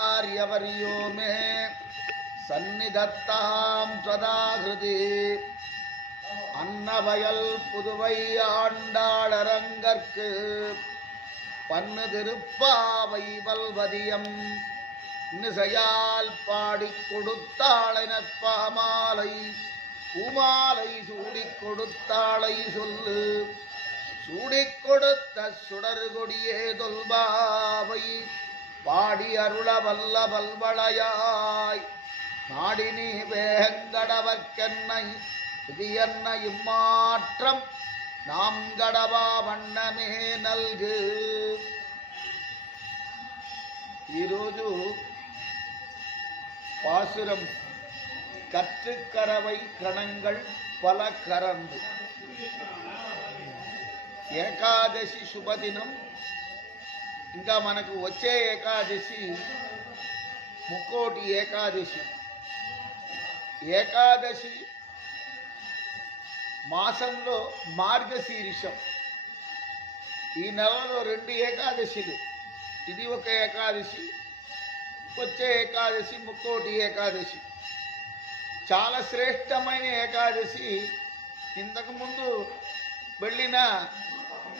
ஆரியவரியோ மே சந்நிதத்தாம் சதாகிருதி. அன்னவயல் புதுவை ஆண்டாளரங்கற்கு. பன்னு திருப்பாவை வல்வதியம். நிசையால் பாடி கொடுத்தாளெனப்பாமாலை உமாலை சூடிக் கொடுத்தாளை சொல்லு. சூடிக் கொடுத்த சுடர்கொடியே தொல்பாவை. பாடி அருள வல்ல வல்வளையாய். நாடினி வேங்கடவர்க்கென்னை இது என்ன இம்மாற்றம் நாம் கடவா வண்ணமே நல்கு. ఈరోజు పాసురం కత్తుకరవై కణంగల్ పల కరండు ఏకాదశి శుభదినం ఇంకా మనకు వచ్చే ఏకాదశి ముక్కోటి ఏకాదశి. ఏకాదశి మాసంలో మార్గశీర్షం. ఈ నెలలో రెండు ఏకాదశిలు. ఇది ఒక ఏకాదశి వచ్చే ఏకాదశి ముక్కోటి ఏకాదశి. చాలా శ్రేష్టమైన ఏకాదశి. ఇంతకుముందు వెళ్ళిన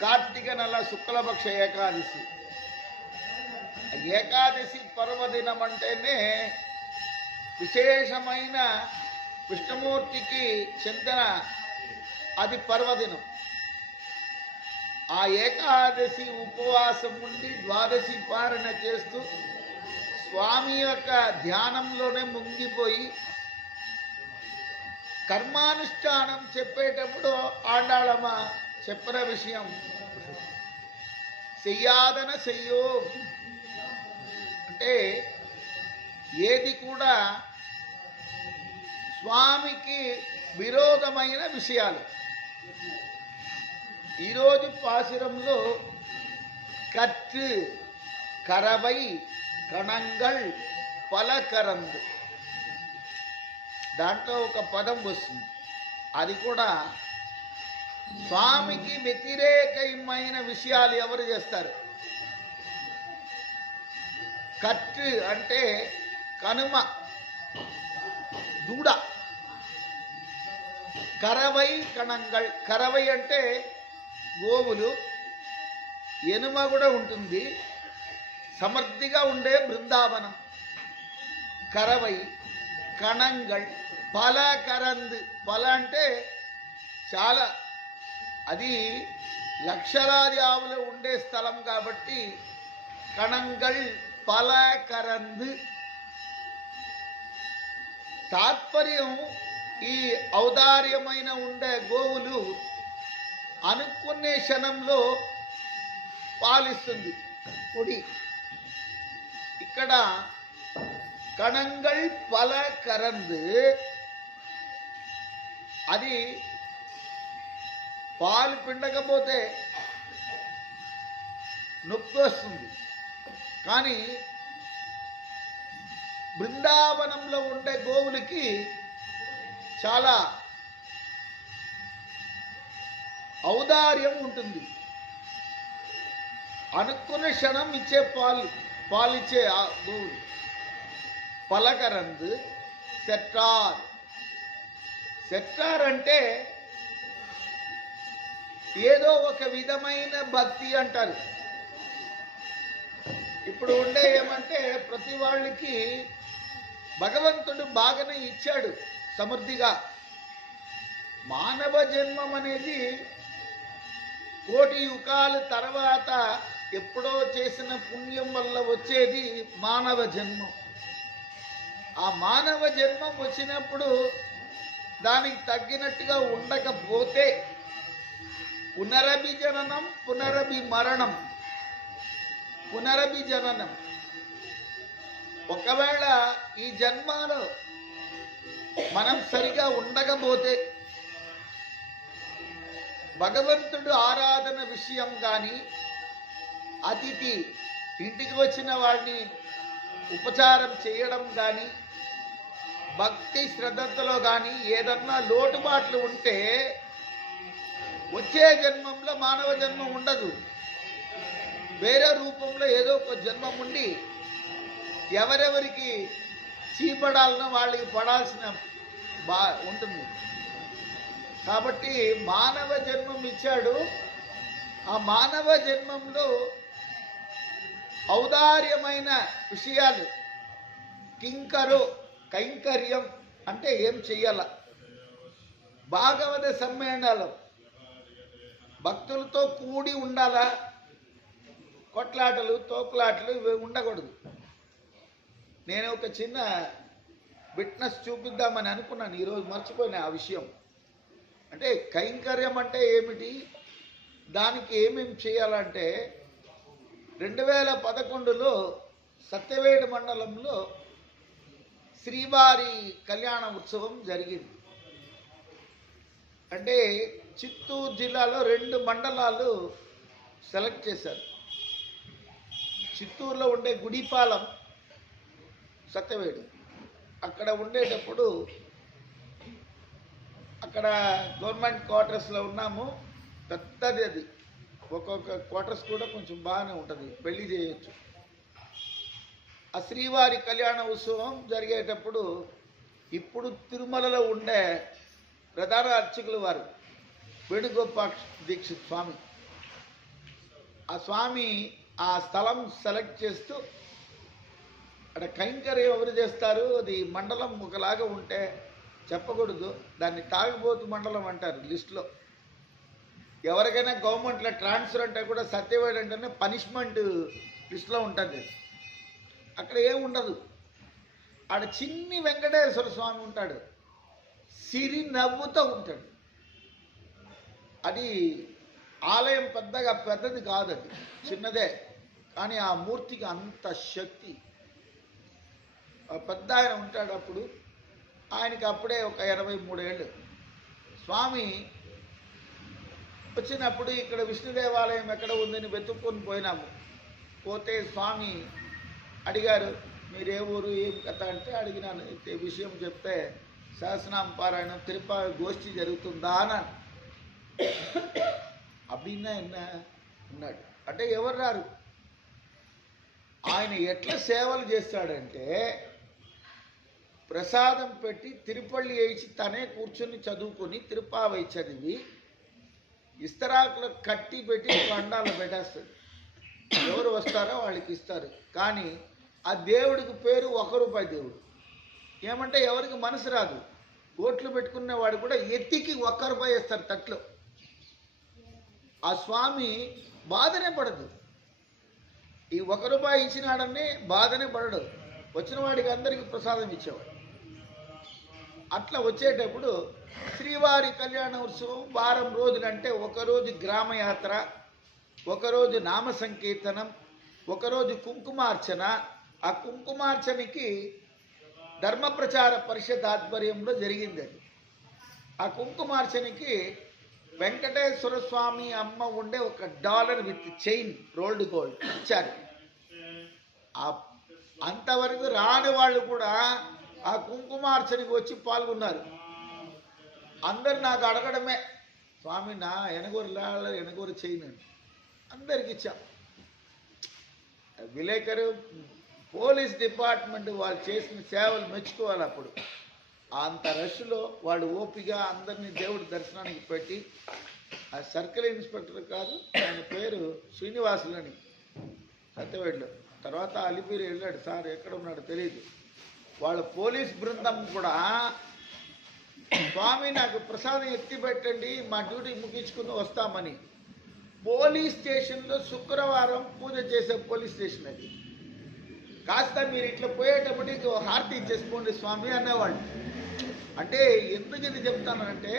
కార్తీక నెల శుక్లపక్ష ఏకాదశి. ఏకాదశి పర్వదినం అంటేనే విశేషమైన విష్ణుమూర్తికి చెందిన అది పర్వదినం. ఆ ఏకాదశి ఉపవాసం ఉండి ద్వాదశి పారణ చేస్తూ స్వామి యొక్క ధ్యానంలోనే ముంగిపోయి కర్మానుష్ఠానం చెప్పేటప్పుడు ఆడాళమ్మ చెప్పిన విషయం. చెయ్యాదన చెయ్యో అంటే ఏది కూడా స్వామికి విరోధమైన విషయాలు. ఈరోజు పాశురంలో కట్టు కరవై కణంగల్ పలకరందు దాంట్లో ఒక పదం వస్తుంది. అది కూడా స్వామికి వ్యతిరేకమైన విషయాలు ఎవరు చేస్తారు? కట్టు అంటే కనుమ దూడ. కరవై కణంగల్ కరవై అంటే గోవులు. ఎనుమ కూడా ఉంటుంది. సమర్థిగా ఉండే బృందావనం. కరవై కణంగల్ పల కరంద్ పల అంటే చాలా అది లక్షలాది ఆవులు ఉండే స్థలం కాబట్టి కణంగల్ పల కరందు తాత్పర్యం ఈ ఔదార్యమైన ఉండే గోవులు అనుకునే క్షణంలో పాలిస్తుంది. పొడి. ఇక్కడ కణంగల్ పల కరందు అది పాలు పిండకపోతే నొప్పి వస్తుంది. కానీ బృందావనంలో ఉండే గోవులకి చాలా ఔదార్యం ఉంటుంది. అనుకున్న క్షణం ఇచ్చే పాలు పాలిచ్చే గోవులు. పలకరందు సెట్టార్. సెట్టార్ అంటే ఏదో ఒక విధమైన భక్తి అంటారు. ఇప్పుడు ఉండే ఏమంటే ప్రతి వాళ్ళకి భగవంతుడు బాగానే ఇచ్చాడు సమృద్ధిగా. మానవ జన్మం అనేది కోటి యుగాల తర్వాత ఎప్పుడో చేసిన పుణ్యం వల్ల వచ్చేది మానవ జన్మం. ఆ మానవ జన్మం వచ్చినప్పుడు దానికి తగ్గినట్టుగా ఉండకపోతే పునరభి జననం పునరభి జననం. ఒకవేళ ఈ జన్మలో మనం సరిగా ఉండకపోతే భగవంతుడు ఆరాధన విషయం కానీ అతిథి ఇంటికి వచ్చిన వాడిని ఉపచారం చేయడం కానీ భక్తి శ్రద్ధతలో కానీ ఏదన్నా లోటుబాట్లు ఉంటే వచ్చే జన్మంలో మానవ జన్మం ఉండదు. వేరే రూపంలో ఏదో ఒక జన్మం ఉండి ఎవరెవరికి చీపడాలనో వాళ్ళకి పడాల్సిన బా ఉంటుంది. కాబట్టి మానవ జన్మం ఇచ్చాడు. ఆ మానవ జన్మంలో ఔదార్యమైన విషయాలు. కింకరు కైంకర్యం అంటే ఏం చెయ్యాల? భాగవత సమ్మేళనాలు. భక్తులతో కూడి ఉండాలా? కొట్లాటలు తోపులాటలు ఇవి ఉండకూడదు. నేను ఒక చిన్న విట్నెస్ చూపిద్దామని అనుకున్నాను. ఈరోజు మర్చిపోయినా ఆ విషయం. అంటే కైంకర్యం అంటే ఏమిటి? దానికి ఏమేమి చేయాలంటే రెండు వేల పదకొండులో సత్యవేడు మండలంలో శ్రీవారి కళ్యాణ ఉత్సవం జరిగింది. అంటే చిత్తూరు జిల్లాలో రెండు మండలాలు సెలెక్ట్ చేశారు. చిత్తూరులో ఉండే గుడిపాలెం సత్యవేడు అక్కడ ఉండేటప్పుడు అక్కడ గవర్నమెంట్ క్వార్టర్స్లో ఉన్నాము. పెద్దది అది. ఒక్కొక్క క్వార్టర్స్ కూడా కొంచెం బాగానే ఉంటుంది. పెళ్ళి చేయొచ్చు. ఆ శ్రీవారి కళ్యాణ ఉత్సవం జరిగేటప్పుడు ఇప్పుడు తిరుమలలో ఉండే ప్రధాన అర్చకులు వారు వేణుగోపాక్ష దీక్షిత్ స్వామి. ఆ స్వామి ఆ స్థలం సెలెక్ట్ చేస్తూ అక్కడ కైంకర్యం ఎవరు చేస్తారు? అది మండలం ఒకలాగా ఉంటే చెప్పకూడదు. దాన్ని తాగుబోతు మండలం అంటారు లిస్టులో. ఎవరికైనా గవర్నమెంట్లో ట్రాన్స్ఫర్ అంటే కూడా సత్యవేడు అంటేనే పనిష్మెంట్ లిస్టులో ఉంటుంది. అక్కడ ఏం ఉండదు. ఆడ చిన్ని వెంకటేశ్వర స్వామి ఉంటాడు. సిరి నవ్వుతూ ఉంటాడు. అది ఆలయం పెద్దగా పెద్దది కాదు అది. చిన్నదే. కానీ ఆ మూర్తికి అంత శక్తి. పెద్ద ఆయన ఉంటాడు అప్పుడు. ఆయనకి అప్పుడే ఒక ఎనభై మూడేళ్ళు స్వామి వచ్చినప్పుడు ఇక్కడ విష్ణు దేవాలయం ఎక్కడ ఉందని వెతుక్కొని పోయినాము. పోతే స్వామి అడిగారు మీరే ఊరు? ఏం కథ? అంటే అడిగినాను. విషయం చెప్తే సహస్రనామ పారాయణం తిరుపతి గోష్ఠి జరుగుతుందా? అన్నాను అభిన్నా ఎన్నా అన్నాడు. అంటే ఎవరు రారు? ఆయన ఎట్లా సేవలు చేస్తాడంటే ప్రసాదం పెట్టి తిరుపల్లి వేసి తనే కూర్చుని చదువుకొని తిరుపావై చదివి ఇస్తరాకులు కట్టి పెట్టి పండాలు పెట్టేస్తాడు. ఎవరు వస్తారో వాళ్ళకి ఇస్తారు. కానీ ఆ దేవుడికి పేరు ఒక రూపాయి దేవుడు. ఏమంటే ఎవరికి మనసు రాదు. ఓట్లు పెట్టుకునేవాడు కూడా ఎత్తికి ఒక్క రూపాయి ఇస్తారు తట్లో. ఆ స్వామి బాధనే పడదు. ఈ ఒక రూపాయి ఇచ్చినాడని బాధనే పడడు. వచ్చిన వాడికి అందరికీ ప్రసాదం ఇచ్చేవాడు. అట్లా వచ్చేటప్పుడు శ్రీవారి కళ్యాణ ఉత్సవం వారం రోజులంటే ఒకరోజు గ్రామయాత్ర ఒకరోజు నామ సంకీర్తనం ఒకరోజు కుంకుమార్చన. ఆ కుంకుమార్చనకి ధర్మ ప్రచార పరిషత్ ఆధ్వర్యంలో జరిగింది అది. ఆ కుంకుమార్చనకి వెంకటేశ్వర స్వామి అమ్మ ఉండే ఒక dollar with chain rolled gold ఇచ్చారు. అంతవరకు రాని వాళ్ళు కూడా ఆ కుంకుమార్చనకి వచ్చి పాల్గొన్నారు. అందరు నాకు అడగడమే స్వామి నా ఎనగూరు లాల ఎనగూరు చైన్ అందరికి ఇచ్చాం. విలేకరు పోలీస్ డిపార్ట్మెంట్ వాళ్ళు చేసిన సేవలు మెచ్చుకోవాలి అప్పుడు. అంత రష్లో వాళ్ళు ఓపిగా అందరినీ దేవుడి దర్శనానికి పెట్టి ఆ సర్కిల్ ఇన్స్పెక్టర్ కాదు ఆయన పేరు శ్రీనివాసులని సత్యవేడులో తర్వాత అలిపిరి వెళ్ళాడు సార్ ఎక్కడ ఉన్నాడో తెలియదు వాళ్ళ పోలీస్ బృందం కూడా స్వామి నాకు ప్రసాదం ఎత్తి పెట్టండి మా డ్యూటీ ముగించుకుని వస్తామని. పోలీస్ స్టేషన్లో శుక్రవారం పూజ చేసే పోలీస్ స్టేషన్ అది. కాస్త మీరు ఇట్లా పోయేటప్పటికి ఓ హారతి ఇచ్చేసుకోండి స్వామి అనేవాళ్ళు అంటే ఎందుకు ఇది చెప్తానంటే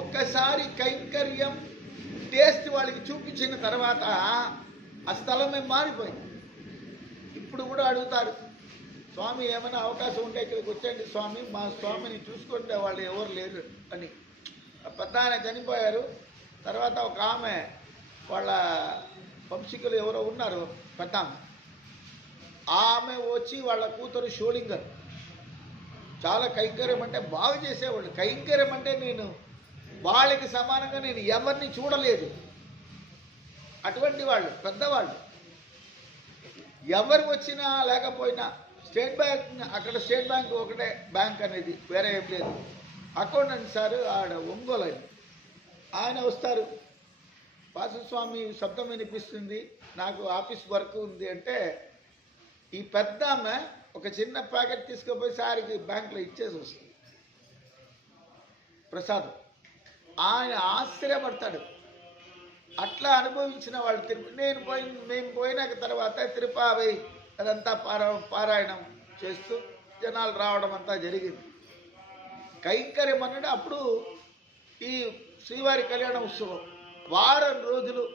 ఒక్కసారి కైంకర్యం టేస్ట్ వాళ్ళకి చూపించిన తర్వాత ఆ స్థలమే మారిపోయింది. ఇప్పుడు కూడా అడుగుతారు స్వామి ఏమైనా అవకాశం ఉంటే ఇక్కడికి వచ్చేయండి స్వామి మా స్వామిని చూసుకుంటే వాళ్ళు ఎవరు లేరు అని. పెద్ద ఆయన చనిపోయారు తర్వాత ఒక ఆమె వాళ్ళ వంశీకులు ఎవరో ఉన్నారు పెద్ద ఆమె వచ్చి వాళ్ళ కూతురు షోలింగర్. చాలా కైంకర్యం అంటే బాగా చేసేవాళ్ళు. కైంకర్యం అంటే నేను వాళ్ళకి సమానంగా నేను ఎవరిని చూడలేదు. అటువంటి వాళ్ళు పెద్దవాళ్ళు. ఎవరు వచ్చినా లేకపోయినా స్టేట్ బ్యాంక్ అక్కడ స్టేట్ బ్యాంక్ ఒకటే బ్యాంక్ అనేది వేరే ఏం లేదు. అకౌంటెంట్ సార్ ఆడ ఒంగోలు ఆయన. ఆయన వస్తారు. వాసుస్వామి శబ్దం వినిపిస్తుంది. నాకు ఆఫీస్ వర్క్ ఉంది అంటే ఈ పెద్ద ఆమె ఒక చిన్న ప్యాకెట్ తీసుకుపోయి సారికి బ్యాంకులో ఇచ్చేసి వస్తుంది. ప్రసాదం. ఆయన ఆశ్చర్యపడతాడు. అట్లా అనుభవించిన వాళ్ళు తిరుపతి నేను పోయి మేము పోయినాక తర్వాత తిరుపావై అదంతా పారా పారాయణం చేస్తూ జనాలు రావడం అంతా జరిగింది. కైంకర్యం అన్నాడు అప్పుడు ఈ శ్రీవారి కళ్యాణ ఉత్సవం వారం రోజులు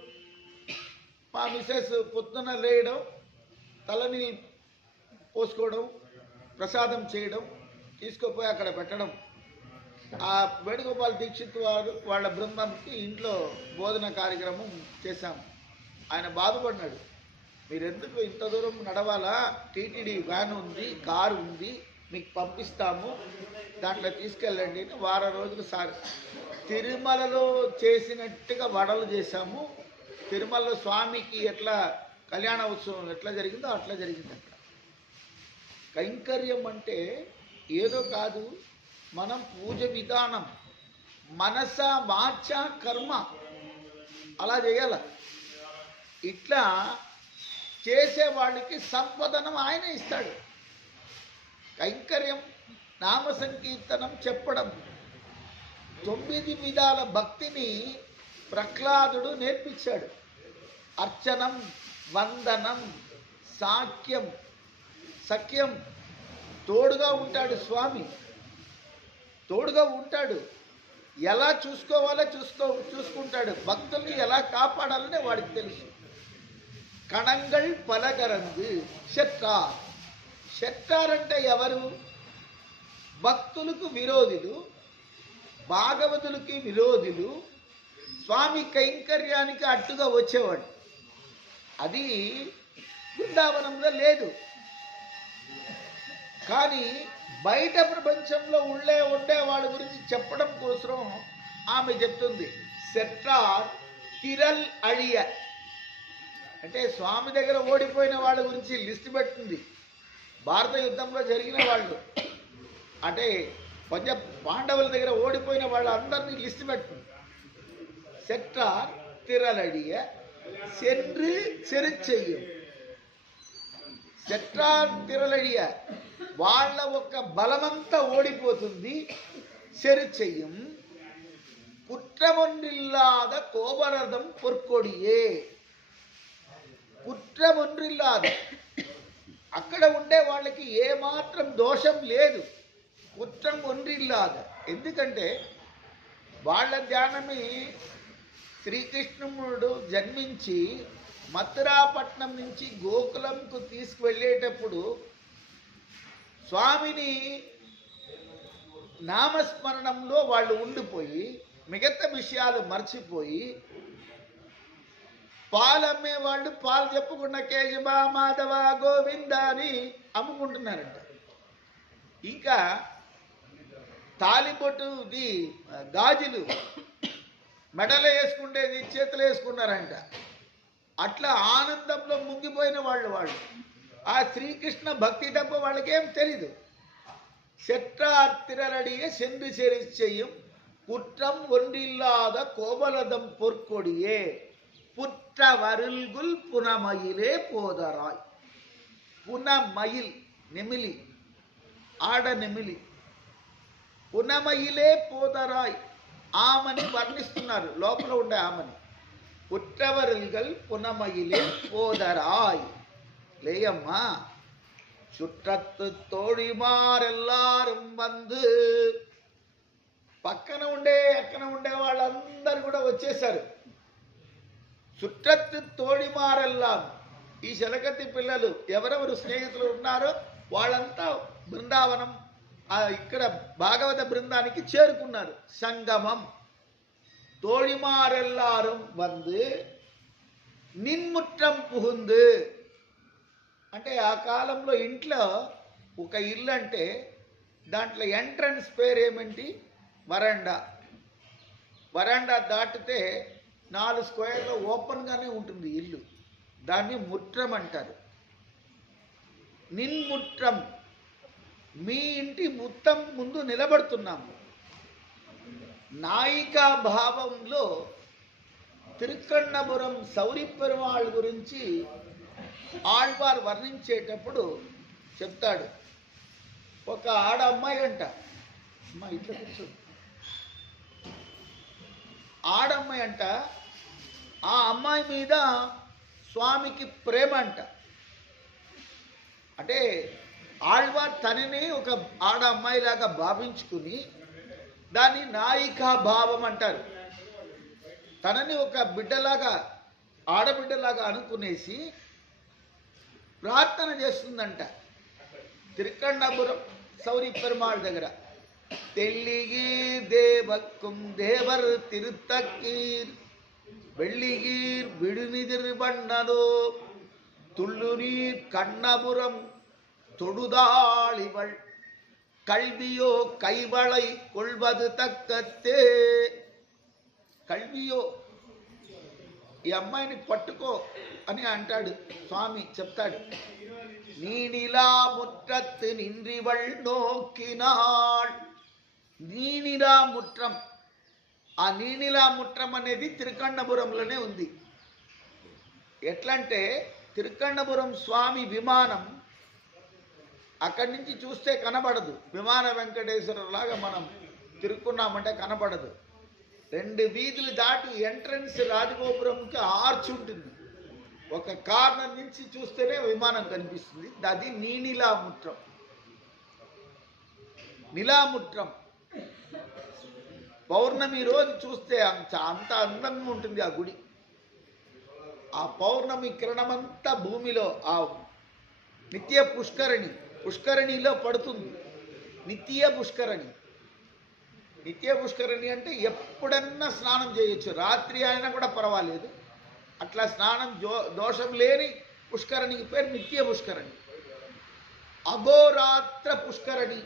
మా మిసెస్ పొద్దున లేయడం తలని పోసుకోవడం ప్రసాదం చేయడం తీసుకుపోయి అక్కడ పెట్టడం. ఆ వేణుగోపాల్ దీక్షిత్ వారు వాళ్ళ బృందంకి ఇంట్లో బోధన కార్యక్రమం చేశాం. ఆయన బాధపడినాడు మీరు ఎందుకు ఇంత దూరం నడవాలా? టీటీడీ వ్యాన్ ఉంది కారు ఉంది మీకు పంపిస్తాము. దాంట్లో తీసుకెళ్ళండి అని వారం రోజులు సార్ తిరుమలలో చేసినట్టుగా వడలు చేశాము. తిరుమలలో స్వామికి ఎట్లా కళ్యాణ ఉత్సవం ఎట్లా జరిగిందో అట్లా జరిగింది కైంకర్యం అంటే ఏదో కాదు మనం పూజ విధానం మనస వాచ కర్మ. అలా చేయాల. ఇట్లా చేసేవాళ్ళకి సంపదనం ఆయన ఇస్తాడు. కైంకర్యం నామ సంకీర్తనం చెప్పడం తొమ్మిది విధాల భక్తిని ప్రహ్లాదుడు నేర్పించాడు. అర్చనం వందనం సాఖ్యం సఖ్యం. తోడుగా ఉంటాడు స్వామి. తోడుగా ఉంటాడు. ఎలా చూసుకోవాలో చూసుకో చూసుకుంటాడు. భక్తుల్ని ఎలా కాపాడాలని వాడికి తెలుసు. కణంగల్ పలగరందు షట్టార్ షట్టార్ అంటే ఎవరు? భక్తులకు విరోధులు భాగవతులకి విరోధులు స్వామి కైంకర్యానికి అడ్డుగా వచ్చేవాడు. అది బృందావనంలో లేదు. కానీ బయట ప్రపంచంలో ఉండే ఉండే వాళ్ళ గురించి చెప్పడం కోసం ఆమె చెప్తుంది సెట్రార్ కిరల్ అళియ. అంటే స్వామి దగ్గర ఓడిపోయిన వాళ్ళ గురించి లిస్ట్ పెట్టింది. భారత యుద్ధంలో జరిగిన వాళ్ళు. అంటే పంజ పాండవుల దగ్గర ఓడిపోయిన వాళ్ళందరినీ లిస్ట్ పెట్టింది. సెట్రార్ తిరలడియ సెன்று చెరుచెయ్యం చెట్టాతిరలడియ వాళ్ళ ఒక్క బలమంతా ఓడిపోతుంది. చెరుచెయ్యం. குற்றமொன்றில்லாத కోబరథం పొర్కొడియే. కుట్రమొండ్రిల్లాద అక్కడ ఉండే వాళ్ళకి ఏమాత్రం దోషం లేదు. కుట్రం ఒండ్రిల్లాద ఎందుకంటే వాళ్ళ ధ్యానమే శ్రీకృష్ణుడు జన్మించి మథురాపట్నం నుంచి గోకులంకు తీసుకువెళ్ళేటప్పుడు స్వామిని నామస్మరణంలో వాళ్ళు ఉండిపోయి మిగతా విషయాలు మర్చిపోయి పాలు అమ్మేవాళ్ళు పాలు చెప్పుకున్న కేశవ మాధవ గోవింద అని అమ్ముకుంటున్నారంట. ఇంకా తాలిబొట్టుది గాజులు మెడలు వేసుకుండేది చేతులు వేసుకున్నారంట. అట్లా ఆనందంలో ముంగిపోయిన వాళ్ళు వాళ్ళు ఆ శ్రీకృష్ణ భక్తి తప్ప వాళ్ళకేం తెలీదు செற்றார் திரளடிய சென்று செறி செய்யும் குற்றம் ஒன்றில்லாத கோவலதம் பொற்கொடியே புற்ற வருள்குல் புனமயிலே போதராய் పునమయిల్ నెమిలి ఆడ నెమిలి పునమయిలే పోదరాయ్ ఆమని వర్ణిస్తున్నారు లోపల ఉండే ఆమని పుట్టవరుల్గల్ పునమయిలే పోదరాయ్ లేయమ్మా சுற்றத்து தோழிமாரெல்லாரும் வந்து పక్కన ఉండే అక్కన ఉండే వాళ్ళందరూ కూడా వచ్చేసారు చుట్టత్తు తోడిమారెల్లా ఈ శలకత్తి పిల్లలు ఎవరెవరు స్నేహితులు ఉన్నారో వాళ్ళంతా బృందావనం ఆ ఇక్కడ భాగవత బృందానికి చేరుకున్నారు సంగమం తోడిమారెల్లారం வந்து నిన్ముట్రం పుహుందు అంటే ఆ కాలంలో ఇంట్లో ఒక ఇల్లు అంటే దాంట్లో ఎంట్రన్స్ పేరు ఏమిటి వరండా వరండా దాటితే నాలుగు స్క్వేర్లో ఓపెన్గానే ఉంటుంది ఇల్లు దాన్ని ముట్రం అంటారు నిన్ముట్రం మీ ఇంటి ముత్తం ముందు నిలబడుతున్నాము నాయికా భావంలో తిరుక్కన్నపురం సౌరి పెరుమాళ్ గురించి ఆళ్వార్ వర్ణించేటప్పుడు చెప్తాడు. ఒక ఆడ అమ్మాయి అంట మా ఇట్లా కూర్చో. ఆడమ్మాయి అంట ఆ అమ్మాయి మీద స్వామికి ప్రేమ అంట. అంటే ఆళ్వార్ తనని ఒక ఆడ అమ్మాయిలాగా భావించుకుని దాన్ని నాయికా భావం అంటారు. తనని ఒక బిడ్డలాగా ఆడబిడ్డలాగా అనుకునేసి ప్రార్థన చేస్తుందంట. తిరుకణాపురం సౌరి పెరుమాళ్ దగ్గర. తెల్లిగి దేవక్కుం దేవర్ తిరుత్తకీర్ వెళ్ళిగీర్ விடுநிதிர் తుళ్ళు துள்ளுநீர் కన్నపురం தொடுதாளிவள் கல்வியோ கைவளை கொள்வது தக்கத்தே. కల్వియో ఈ అమ్మాయిని పట్టుకో అని అంటాడు స్వామి చెప్తాడు నీనిలా ముట్రత్తు నిండ్రివళ్ నోకినాడ్ నీనిలా ముట్రం ఆ నీనిలా ముట్రం అనేది తిరుకన్నపురంలోనే ఉంది. ఎట్లంటే తిరుకన్నపురం స్వామి విమానం అక్కడి నుంచి చూస్తే కనబడదు. విమాన వెంకటేశ్వరలాగా మనం తిరుక్కున్నామంటే కనబడదు. రెండు వీధులు దాటి ఎంట్రన్స్ రాజగోపురంకి ఆర్చ్ ఉంటుంది. ఒక కార్నర్ నుంచి చూస్తేనే విమానం కనిపిస్తుంది. అది నీనిలాముట్రం. నిలాముట్రం. పౌర్ణమి రోజు చూస్తే అంత అంత అందంగా ఉంటుంది ఆ గుడి. ఆ పౌర్ణమి కిరణమంతా భూమిలో ఆ నిత్య పుష్కరిణి. పుష్కరణిలో పడుతుంది. నిత్య పుష్కరణి. నిత్య పుష్కరణి అంటే ఎప్పుడన్నా స్నానం చేయొచ్చు. రాత్రి అయినా కూడా పర్వాలేదు. అట్లా స్నానం దోషం లేని పుష్కరణికి పేరు నిత్య పుష్కరణి. అఘోరాత్ర పుష్కరణి.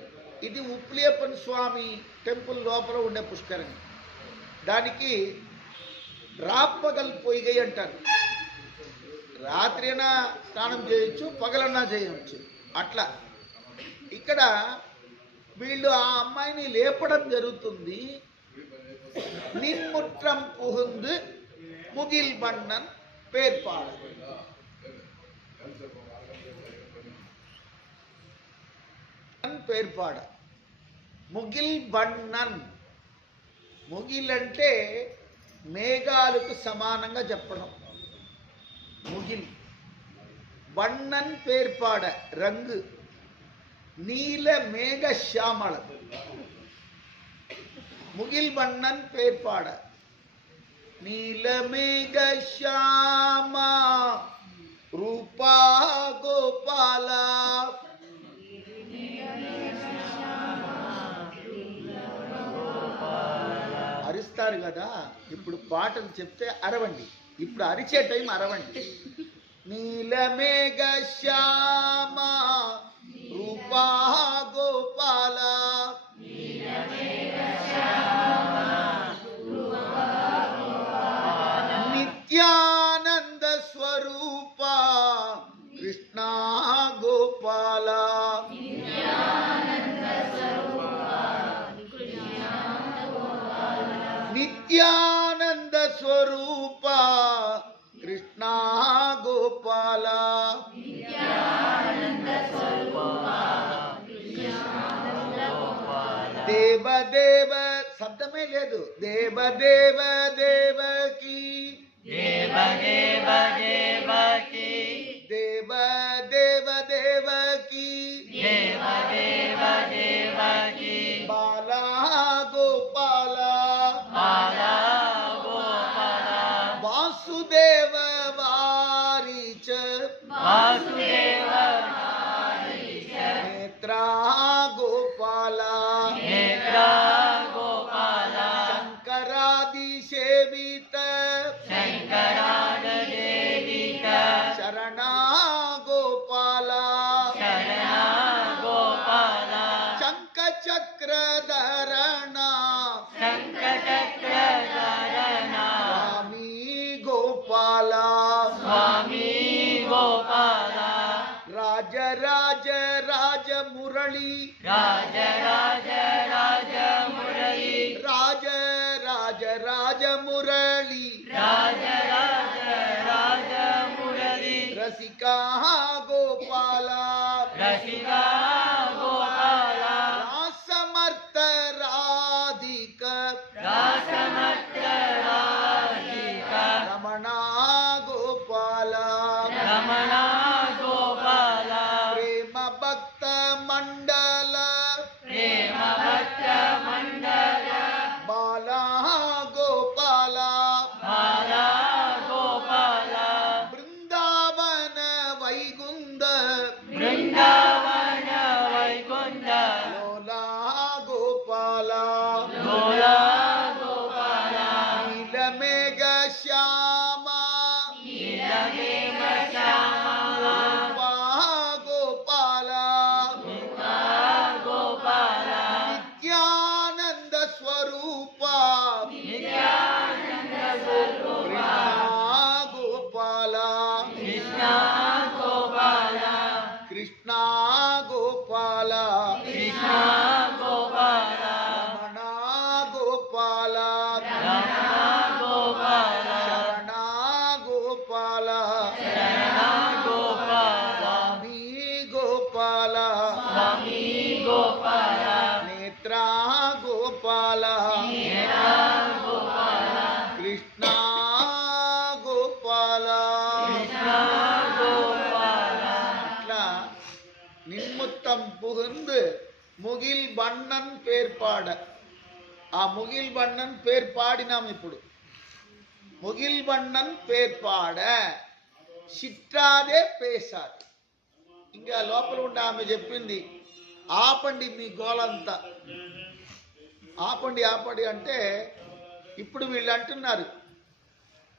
ఇది ఉప్లియప్పన్ స్వామి టెంపుల్ లోపల ఉండే పుష్కరణి. దానికి రాప్పగల్ పొయ్యి అంటారు. రాత్రి అయినా స్నానం చేయొచ్చు పగలన్నా చేయవచ్చు అట్లా. ఇక్కడ వీళ్ళు ఆ అమ్మాయిని లేపడం జరుగుతుంది. నిన్ముట్రం పుహుందు ముగిల్ బండన్ పేర్పాడు. పేర్పాడ. ముగిల్ బన్నన్ ముగిల్ అంటే మేఘాలకు సమానంగా చెప్పడం. ముగిల్. బన్నన్ పేర్పాడ. రంగు. நீல மேக ஷியாமளம் முகில் வண்ணன் பேர்பாட நீலமேக ஷியாமா ரூபா கோபாலா అరుస్తారు కదా ఇప్పుడు పాటలు చెప్తే అరవండి ఇప్పుడు అరిచే టైం అరవండి నీలమేఘ శ్యామ வாத ದೇವ కృష్ణ ఆ ముగిల్ బండన్ పేరు పాడినాం ఇప్పుడు. ముగిల్ బండన్ பேர் பாட సిట్టాదే పేశారు. ఇంకా లోపల ఉండే ఆమె చెప్పింది ఆపండి మీ గోలంతా. ఆపండి ఆపండి అంటే ఇప్పుడు వీళ్ళు అంటున్నారు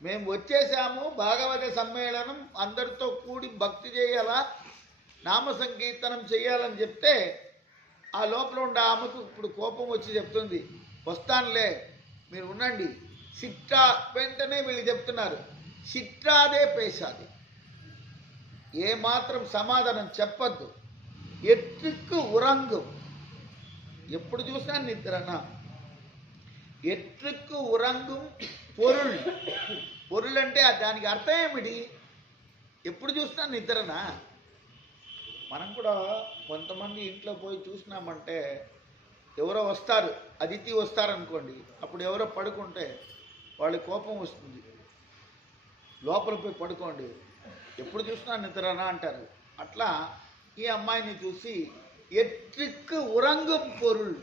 మేము వచ్చేసాము భాగవత సమ్మేళనం అందరితో కూడి భక్తి చేయాల నామ సంకీర్తనం చేయాలని చెప్తే ఆ లోపల ఉండే ఆమెకు ఇప్పుడు కోపం వచ్చి చెప్తుంది వస్తానులే మీరు ఉండండి. సిట్టా వెంటనే వీళ్ళు చెప్తున్నారు. సిట్టాదే పేసాది ఏ మాత్రం సమాధానం చెప్పద్దు. ఎట్టుకు ఉరంగు. ఎప్పుడు చూసినా నిద్రనా? ఎట్టుకు ఉరంగు? పొరుల్. పొరుల్ అంటే దానికి అర్థం ఏమిటి? ఎప్పుడు చూసినా నిద్రనా? మనం కూడా కొంతమంది ఇంట్లో పోయి చూసినామంటే ఎవరో వస్తారు అతిథి వస్తారనుకోండి అప్పుడు ఎవరో పడుకుంటే వాళ్ళ కోపం వస్తుంది. లోపల పోయి పడుకోండి. ఎప్పుడు చూసినా నిద్రనా అంటారు. అట్లా ఈ అమ్మాయిని చూసి ఎట్రిక్ ఉరంగం పొరుల్.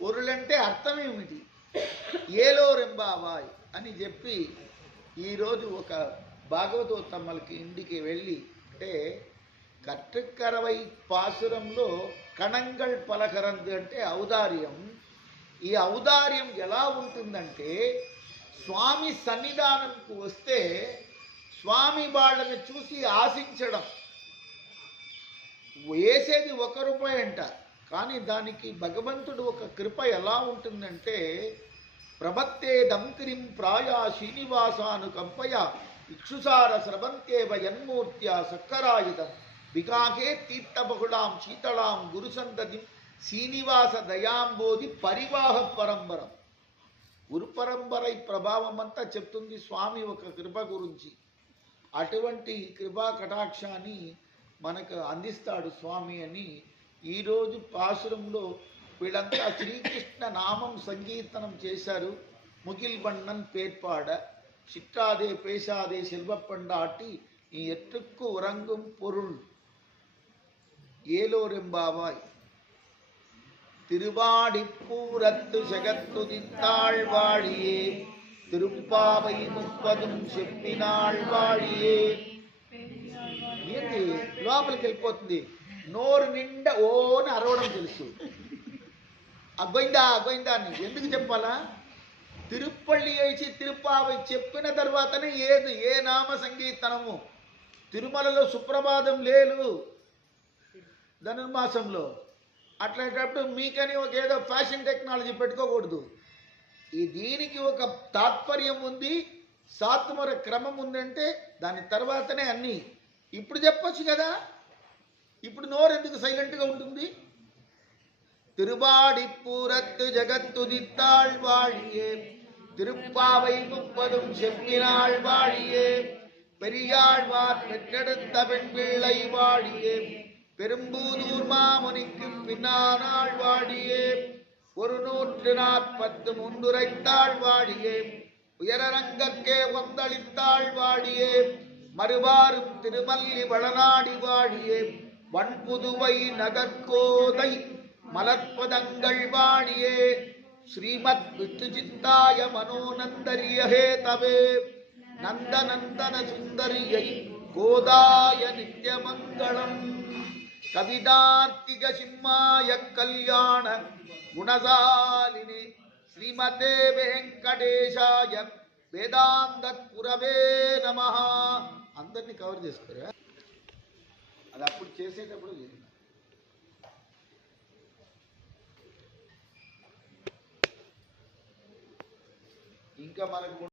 పొరుள் అంటే అర్థం ఏమిటి ఏలో రెంబావాయ్ అని చెప్పి ఈరోజు ఒక భాగవతోత్తమ్మలకి ఇంటికి వెళ్ళి అంటే కట్టుకరవై పాసురంలో కణంగల్ పలకరంది అంటే ఔదార్యం. ఈ ఔదార్యం ఎలా ఉంటుందంటే స్వామి సన్నిధానంకు వస్తే స్వామి వాళ్ళని చూసి ఆశించడం. వేసేది ఒక రూపాయి అంట కానీ దానికి భగవంతుడు ఒక కృప ఎలా ఉంటుందంటే ప్రభత్తే దంకిరిం ప్రాయ శ్రీనివాసాను కంపయ ఇక్షుసార స్రవంతేవ యన్మూర్త్య సక్కరాయుధం. విగాహే తీర్థబహుళాం శీతళాం గురుసంతతిం శ్రీనివాస దయాంబోధి పరివాహ పరంపరం గురు పరంపర ప్రభావం అంతా చెప్తుంది స్వామి ఒక కృప గురించి. అటువంటి కృపా కటాక్షాన్ని మనకు అందిస్తాడు స్వామి అని ఈరోజు పాశురంలో వీళ్ళంతా శ్రీకృష్ణ నామం సంకీర్తనం చేశారు. ముగిల్ బండన్ పేర్పాడ చిట్టాదే పేషాదే செல்வப்பண்டாட்டி ఈ எற்றுக்கு ఉరంగం పొరుళ్ళు ஏலோரெம்பாவாய் திருவாடிப்பூரத்து செகத்துதித்தாள் வாழியே திருப்பாவை முப்பதும் చెప్పినాళ్ వాడియే ఏంటి? లోపలికి వెళ్ళిపోతుంది నోరు నిండా ఓని అరవడం తెలుసు. అగ్గోయిందా అగ్గోయిందా అని. ఎందుకు చెప్పాలా? తిరుపల్లి వేసి తిరుపావి చెప్పిన తర్వాతనే ఏది? ఏ నామ సంగీతనము తిరుమలలో సుప్రభాతం లేదు ధనుర్మాసంలో అట్లాంటప్పుడు మీకని ఒక ఏదో ఫ్యాషన్ టెక్నాలజీ పెట్టుకోకూడదు ఈ దీనికి ఒక తాత్పర్యం ఉంది సాత్మర క్రమం ఉందంటే దాని తర్వాతనే అన్నీ ఇప్పుడు చెప్పొచ్చు కదా ఇప్పుడు నోరు ఎందుకు సైలెంట్గా ఉంటుంది திருவாடிப்பூரத்து ஜகத்துதித்தாள் வாழியே திருப்பாவை முப்பதும் செப்பினாள் வாழியே பெரியாழ்வார் பெற்றெடுத்த பெண் பிள்ளை வாழியே பெரும்பூதூர் மாமுனிக்கு பின்னானாள் வாடியே ஒரு நூற்று நாற்பத்து முன்னுரைத்தாள் வாடியே உயரரங்கக்கே ஒந்தளித்தாள் வாடியே மறுவாரும் திருமல்லி வளநாடி வாழியே வன்புதுவை நகர்கோதை மலர்பதங்கள் வாணியே ஸ்ரீமத் விஷ்ணு மனோநந்தரியகே தவே நந்த நந்தன சுந்தரியை கோதாய நித்யமங்களம் కవిదార్తిక సింహాయ కళ్యాణ గుణశాలిని శ్రీమతే వెంకటేశాయ వేదాంత పురవే నమ అందరినీ కవర్ చేసుకోరా అది అప్పుడు చేసేటప్పుడు ఇంకా మనకు